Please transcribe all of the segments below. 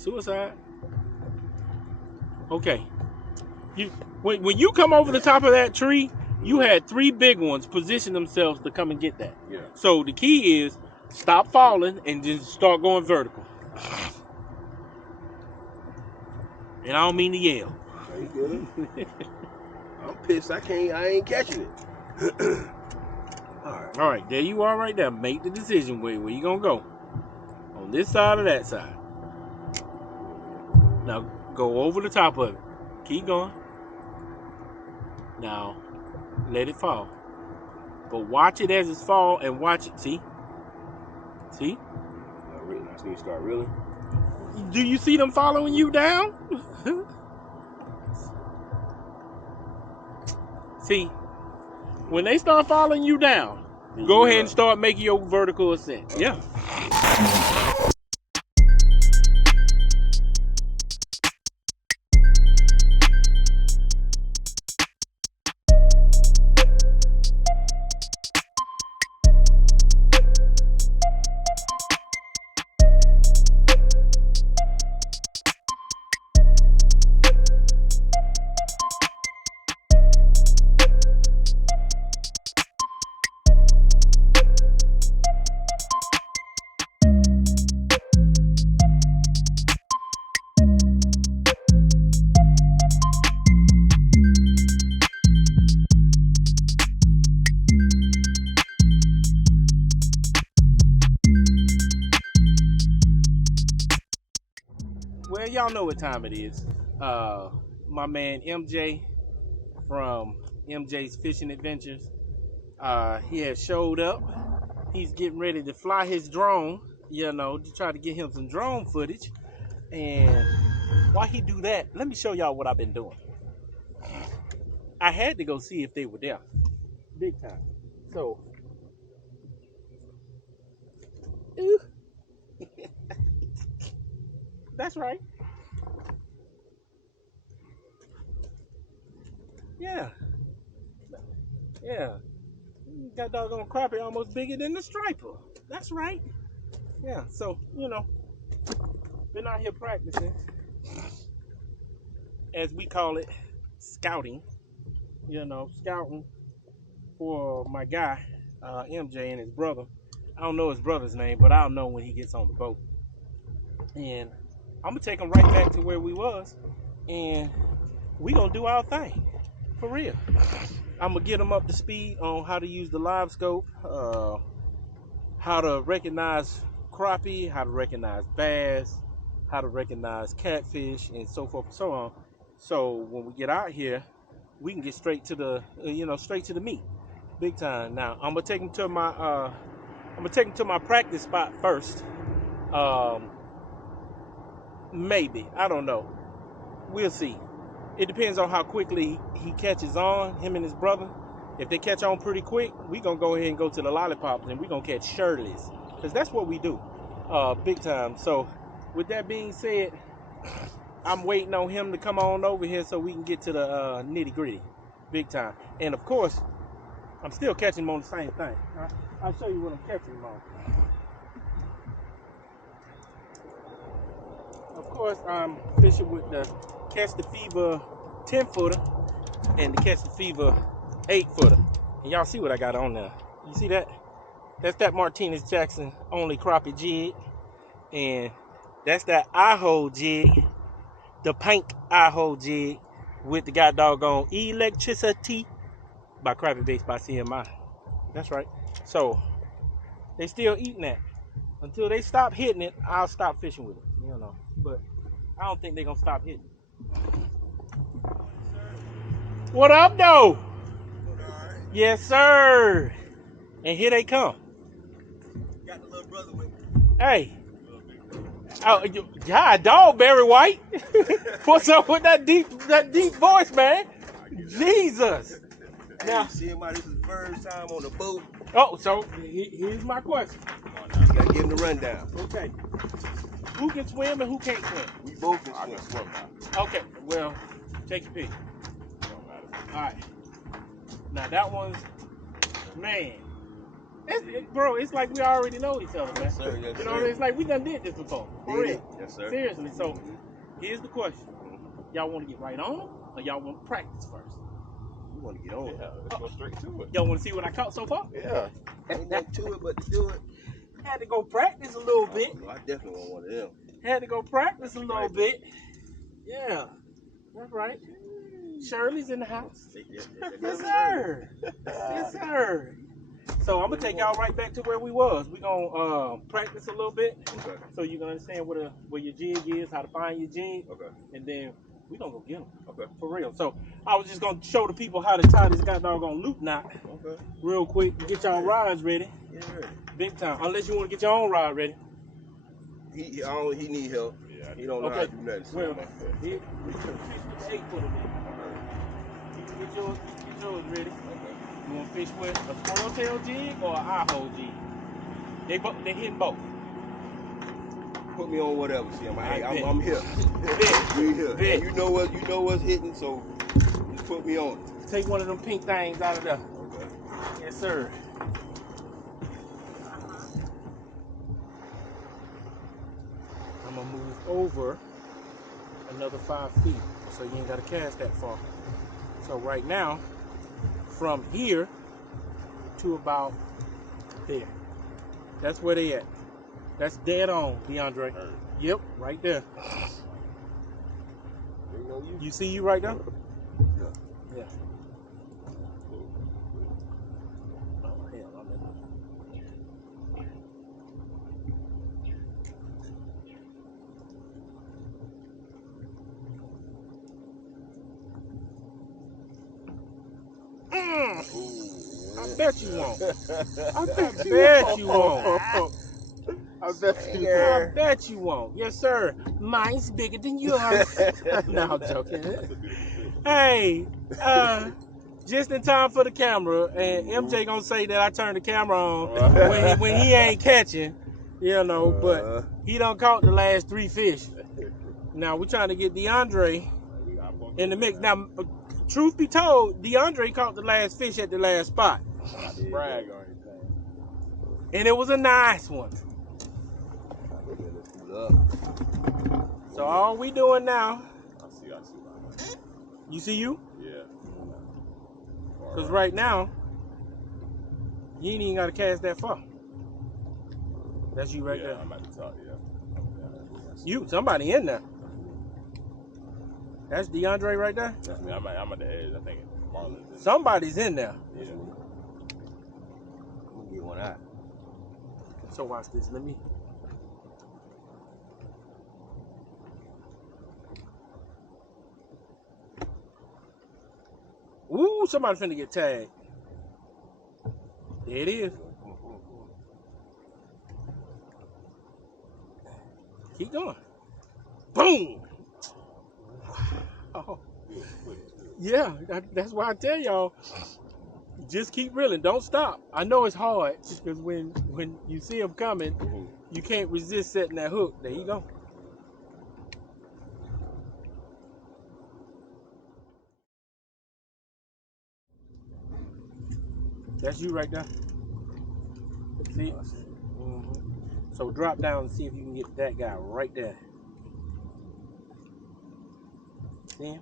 Suicide. Okay. When you come over the top of that tree, you had 3 big ones position themselves to come and get that. Yeah. So the key is stop falling and just start going vertical. And I don't mean to yell. I'm pissed. I ain't catching it. All right, there you are right there. Make the decision where you gonna go. On this side or that side. Now go over the top of it. Keep going. Now let it fall. But watch it as it's fall and watch it. See? See? I just need to start reeling. Do you see them following you down? See, when they start following you down, go ahead and start making your vertical ascent. Okay. Yeah. Well, y'all know what time it is. My man MJ from MJ's Fishing Adventures. He has showed up. He's getting ready to fly his drone, to try to get him some drone footage. And while he do that, let me show y'all what I've been doing. I had to go see if they were there. Big time. So, that's right. Yeah. Yeah. Got doggone crappie almost bigger than the striper. That's right. Yeah, so, been out here practicing, as we call it, scouting. Scouting for my guy, MJ, and his brother. I don't know his brother's name, but I'll know when he gets on the boat. And I'm going to take him right back to where we was, and we going to do our thing, for real. I'm going to get him up to speed on how to use the Livescope, how to recognize crappie, how to recognize bass, how to recognize catfish, and so forth and so on. So when we get out here, we can get straight to the meat, big time. Now I'm gonna take him to my practice spot first. Maybe, I don't know. We'll see. It depends on how quickly he catches on, him and his brother. If they catch on pretty quick, we gonna go ahead and go to the lollipops and we gonna catch Shirley's, because that's what we do, big time. So with that being said, I'm waiting on him to come on over here so we can get to the nitty gritty, big time. And of course, I'm still catching him on the same thing. I'll show you what I'm catching him on. Of course, I'm fishing with the Catch the Fever 10-footer and the Catch the Fever 8-footer. And y'all see what I got on there. You see that? That's that Martinez Jackson only crappie jig. And that's that eye-hole jig, the pink eye-hole jig with the god doggone electricity by Crappie Baits by CMI. That's right. So they still eating that. Until they stop hitting it, I'll stop fishing with it. But I don't think they're gonna stop hitting it. What up, though? Right. Yes, sir. And here they come. Got the little brother with me. Hey. Oh, God, dog, Barry White. What's up with that deep voice, man? Jesus. Now, see him out. This is the first time on the boat. Oh, so here's my question. You gotta give him the rundown. Okay. Who can swim and who can't swim? We both can swim. I can swim now. Okay. Well, take your pick. All right. Now that one's, man. Bro, it's like we already know each other, man. Yes, sir. Yes, You know, sir. it's like we done did this before. For real. Yes, sir. Seriously. So, here's the question. Y'all want to get right on, or y'all want to practice first? You want to get on? Yeah, let's go straight to it. Y'all want to see what I caught so far? Yeah. Ain't nothing to it but to do it. Had to go practice a little bit. I definitely want one of them. Had to go practice a little bit. Yeah, that's right. Shirley's in the house. Yes, sir. Yes, sir. So I'm gonna take y'all right back to where we was. We gonna practice a little bit, Okay. so you can understand where your jig is, how to find your jig, Okay. and then we gonna go get them. Okay. For real. So I was just gonna show the people how to tie this doggone loop knot Okay. real quick and get y'all rods ready. Yeah. Ready. Big time. Unless you want to get your own rod ready. He need help. Yeah. He don't know how to do nothing. So Well, we can fish with the 8-footer then. You can get yours ready. You want to fish with a squirrel tail jig or an eye hole jig? They hitting both. Put me on whatever. See, I'm here. Bet. We here. Bet. And you know what's hitting, so just put me on. Take one of them pink things out of there. Okay. Yes, sir. I'm gonna move over another 5 feet, so you ain't gotta cast that far. So right now, from here to about there, that's where they at. That's dead on, DeAndre. Yep, right there. You see you right there? Yeah. Oh hell, I'm in. I bet you won't. I bet you won't. I bet you. I bet you won't. Yes, sir. Mine's bigger than yours. No, I'm joking. Hey, just in time for the camera, and MJ gonna say that I turned the camera on when he ain't catching, you know, but he done caught the last 3 fish. Now we're trying to get DeAndre in the mix. Now, truth be told, DeAndre caught the last fish at the last spot. Not to brag or anything. And it was a nice one. So all we doing now, I see. you see you? Yeah. Because right now, you ain't even got to cast that far. That's you right there. I'm at the top, yeah. You, somebody in there. That's DeAndre right there. That's me. I'm at the edge. I think Marlon's in. Somebody's in there. Yeah. We'll get one out. So watch this. Let me. Ooh, somebody finna get tagged. There it is. Keep going. Boom. Oh. Yeah, that's why I tell y'all, just keep reeling. Don't stop. I know it's hard because when you see them coming, you can't resist setting that hook. There you go. That's you right there. See? Mm-hmm. So drop down and see if you can get that guy right there. See him?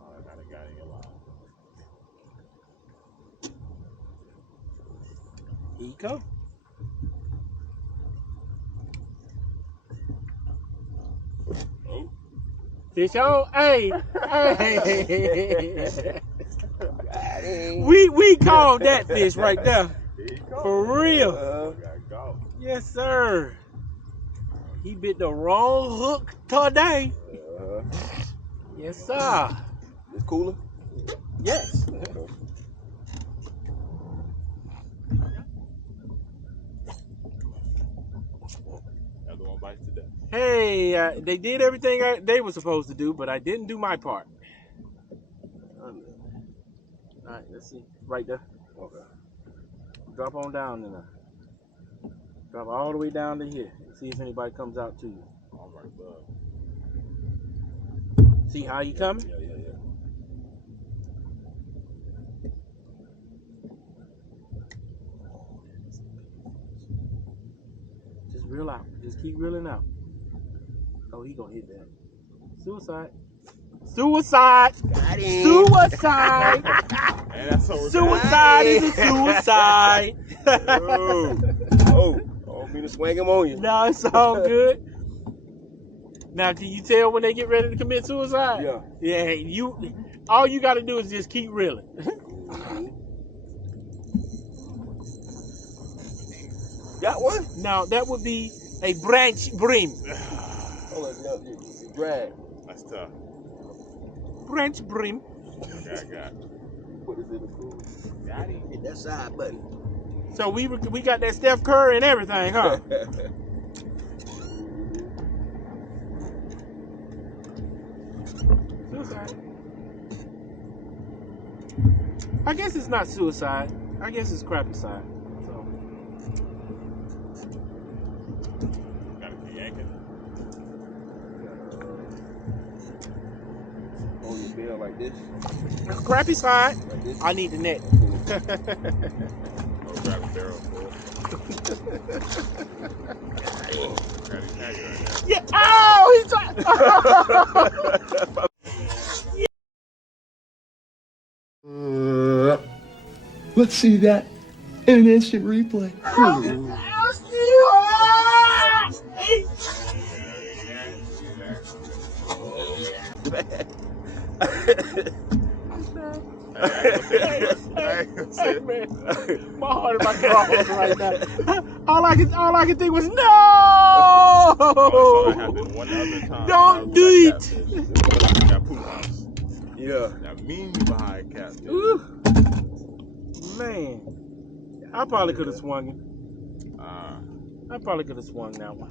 Oh, I got a guy in your line. Here you come. Oh. Fish on. Hey. Hey. We called that fish right there. For real. Yes, sir. He bit the wrong hook today. Yes, sir. It's cooler? Yes. Another one bites today. Hey, they did everything they were supposed to do, but I didn't do my part. All right, let's see. Right there. Okay. Drop on down in there. Drop all the way down to here. See if anybody comes out to you. All right, bud. See how you coming? Yeah. Reel out. Just keep reeling out. Oh, he gonna hit that. Suicide. Suicide. Got him. Suicide. And that's so Suicide is a suicide. Oh, I don't mean to swing him on you. No, it's all good. Now, can you tell when they get ready to commit suicide? Yeah. Yeah, all you got to do is just keep reeling. Got one? Now, that would be a branch brim. Oh, it's drag. That's tough. Branch brim. Got. Put this in the food. Got him. Hit that side button. So we got that Steph Curry and everything, huh? Suicide. I guess it's not suicide. I guess it's crappie side. So. Gotta be yanking. Hold your bell like this. Crappie side. Like this. I need the net. Oh, grab a barrel full. Got his tag right there. Yeah. Oh, he's Let's see that in an instant replay. Hey, man. My heart in my throat right now. All I can think was no. Oh, so that happened one other time. Don't do it. Got poop house. Yeah. That mean you behind catfish. Ooh. Man, I probably could have swung it. I probably could have swung that one.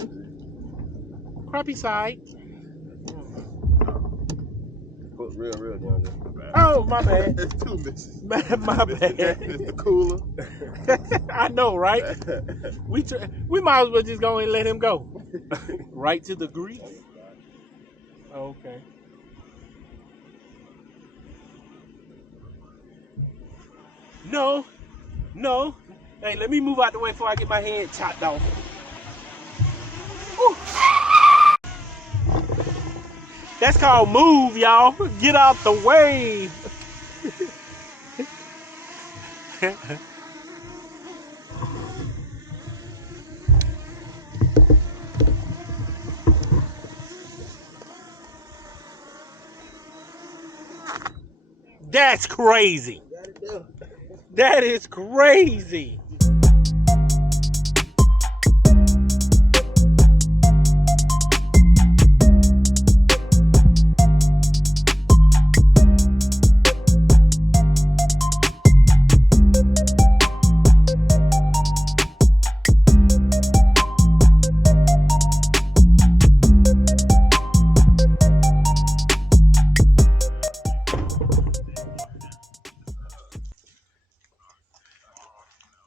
Crappie side. Put real down there. Oh, my bad. It's two misses. My bad. It's the cooler. I know, right? We might as well just go and let him go. Right to the grease. Okay. No. Hey, let me move out the way before I get my head chopped off. Ooh. That's called move, y'all. Get out the way. That's crazy. That is crazy.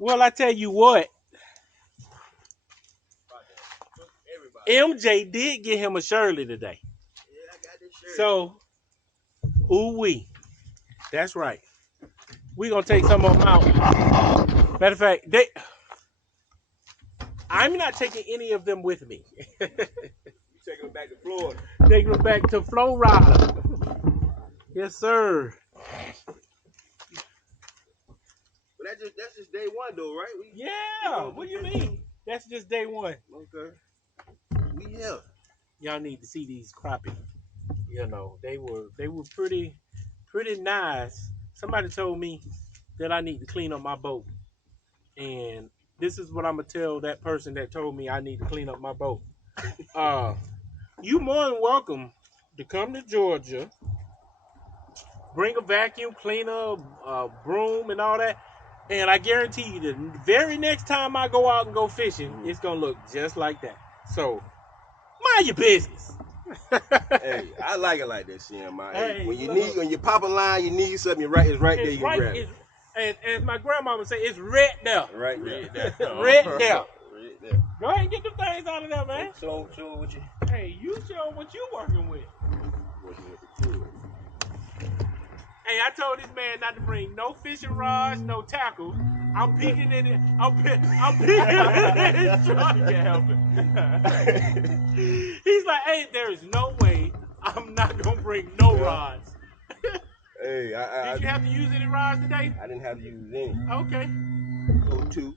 Well, I tell you what, MJ did get him a Shirley today. Yeah, I got this shirt. So, ooh-wee. That's right. We're going to take some of them out. Matter of fact, I'm not taking any of them with me. You taking them back to Florida. Taking them back to Florida. Yes, sir. But that's just day one though, right? Yeah. What do you mean? That's just day one. Okay. We here. Y'all need to see these crappie. You know, they were pretty nice. Somebody told me that I need to clean up my boat. And this is what I'm gonna tell that person that told me I need to clean up my boat. You more than welcome to come to Georgia, bring a vacuum cleaner, broom, and all that. And I guarantee you, the very next time I go out and go fishing, it's gonna look just like that. So, mind your business. Hey, I like it like that, CMI. Hey, when you pop a line, you need something. It's right there. You can grab it. As my grandma would say, it's red there. Right there. Red there. Right there. Go ahead and get the things out of there, man. Show what you. Hey, you show what you working with. Hey, I told this man not to bring no fishing rods, no tackles, I'm peeking in it. I'm peeking in his truck. You can't help it. He's like, hey, there is no way I'm not gonna bring no rods. Hey, Did you have to use any rods today? I didn't have to use any. Okay. Go two.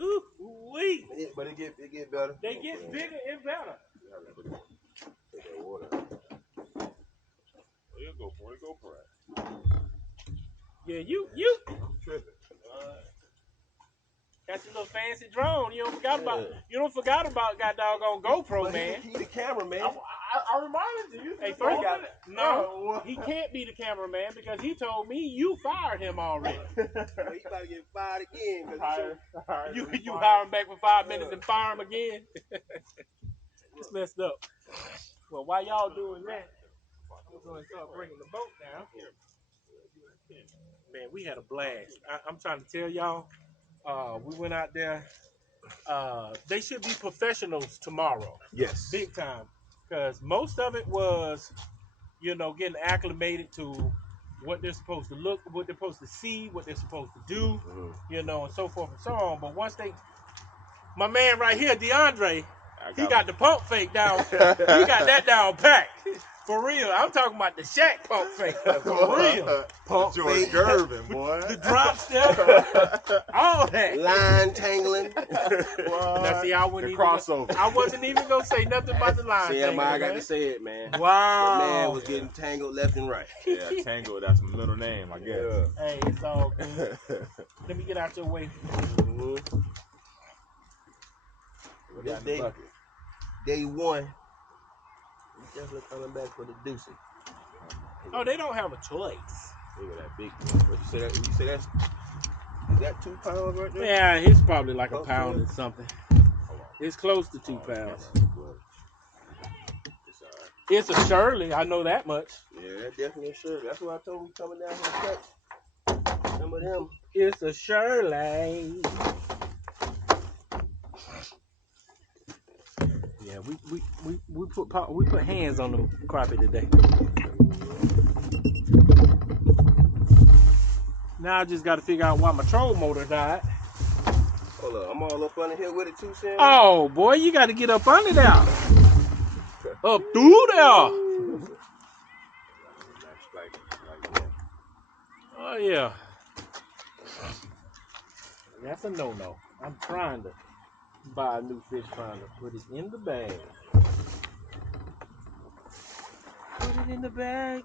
Ooh, wee. But it get better. They get bigger and better. Take that water. He'll go for it. Go for it. Yeah, you I'm tripping. got your little fancy drone. You don't forgot about got doggone GoPro, But man. He the cameraman. I reminded you. Hey, first, no, he can't be the cameraman because he told me you fired him already. Well, he about to get fired again. You hire him back for 5 minutes and fire him again. It's messed up. Well, while y'all doing that, I'm going to start bringing the boat down. Man, we had a blast. I'm trying to tell y'all, we went out there. They should be professionals tomorrow. Yes. Big time. Because most of it was, getting acclimated to what they're supposed to look, what they're supposed to see, what they're supposed to do, and so forth and so on. But once my man right here, DeAndre, he got the pump fake down. He got that down packed. For real. I'm talking about the Shaq pump fake. For real. Pump George fake. Gervin, boy. The drop step. All that. Line tangling. Now, see, I crossover. I wasn't even going to say nothing about the line. See, I got to say it, man. Wow. The man was getting tangled left and right. Yeah, Tango, that's my middle name, I guess. Hey, it's all good. Let me get out your way. This day one, we definitely coming back for the deucing. Oh, they don't have a choice. Look at that big one. What you say that? You say is that 2 pounds right there? Yeah, it's probably like a pound and something. It's close to 2 pounds. It's a Shirley, I know that much. Yeah, that definitely a Shirley. That's what I told him coming down here to catch some of them. It's a Shirley. Yeah, we put hands on them crappie today. Now I just got to figure out why my troll motor died. Hold up, I'm all up under here with it too, Sam. Oh boy, you got to get up under there. Up through there. Oh yeah. That's a no-no. I'm trying to buy a new fish finder. Put it in the bag. Put it in the bag.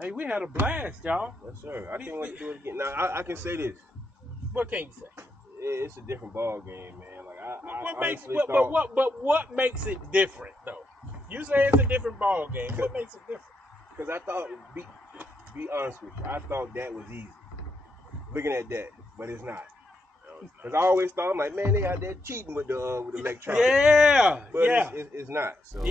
Hey, we had a blast, y'all. Yes, sir. I can't wait to do it again. Now, I can say this. What can you say? It's a different ball game, man. Like What makes it different, though? You say it's a different ball game. What makes it different? Because I thought, be honest with you, I thought that was easy. Looking at that, but it's not. Because I always thought, I'm like, man, they out there cheating with the electronics. Yeah, but yeah. it's not. So.